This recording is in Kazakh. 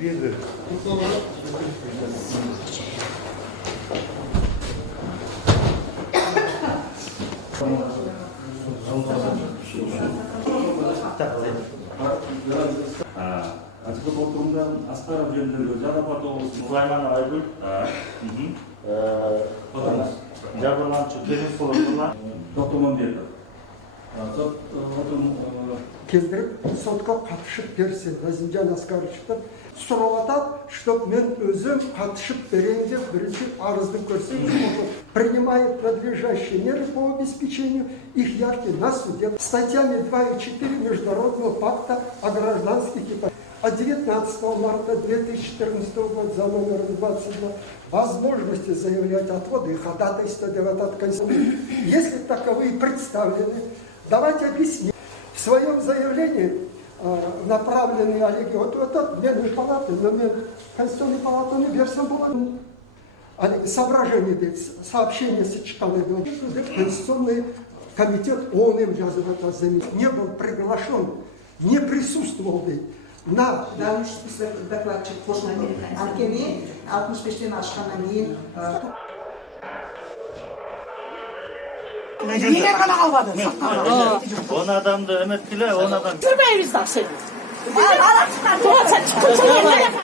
Bildir. Açıklık oturumda Asparov жөнүндөгү жарапат облусу Сулайман Айгүл, жабырлануучу Денисов Токтомонбетов. Келдіріп, сотқа қатышып берсін. Назимжан Аскаровичтен сұрап атады, чтобы мен өзім қатышып берейін деп бірінші арыздың көрсетіп, принимает надлежащие меры по обеспечению их явки на суде статьями 2 и 4 Международного пакта о гражданских ипотеках. От 19 марта 2014 года за номером 22 возможности заявлять отводы и ходатайства от Конституции, если таковые представлены, давайте объяснить. В своем заявлении, направленный Олег, вот этот Менной палаты, но Конституционной палаты университета было соображение, сообщение сочетанное, Конституционный комитет ООН не был приглашен, не присутствовал бы. Davranış spesifik dокладчик қошынан Алкеми 65-тен ашқаннан кейін Менен ғана қалбады. 10 адамды үміткіле, 10 адам. Түрмейміз да сені. Ара шыққан.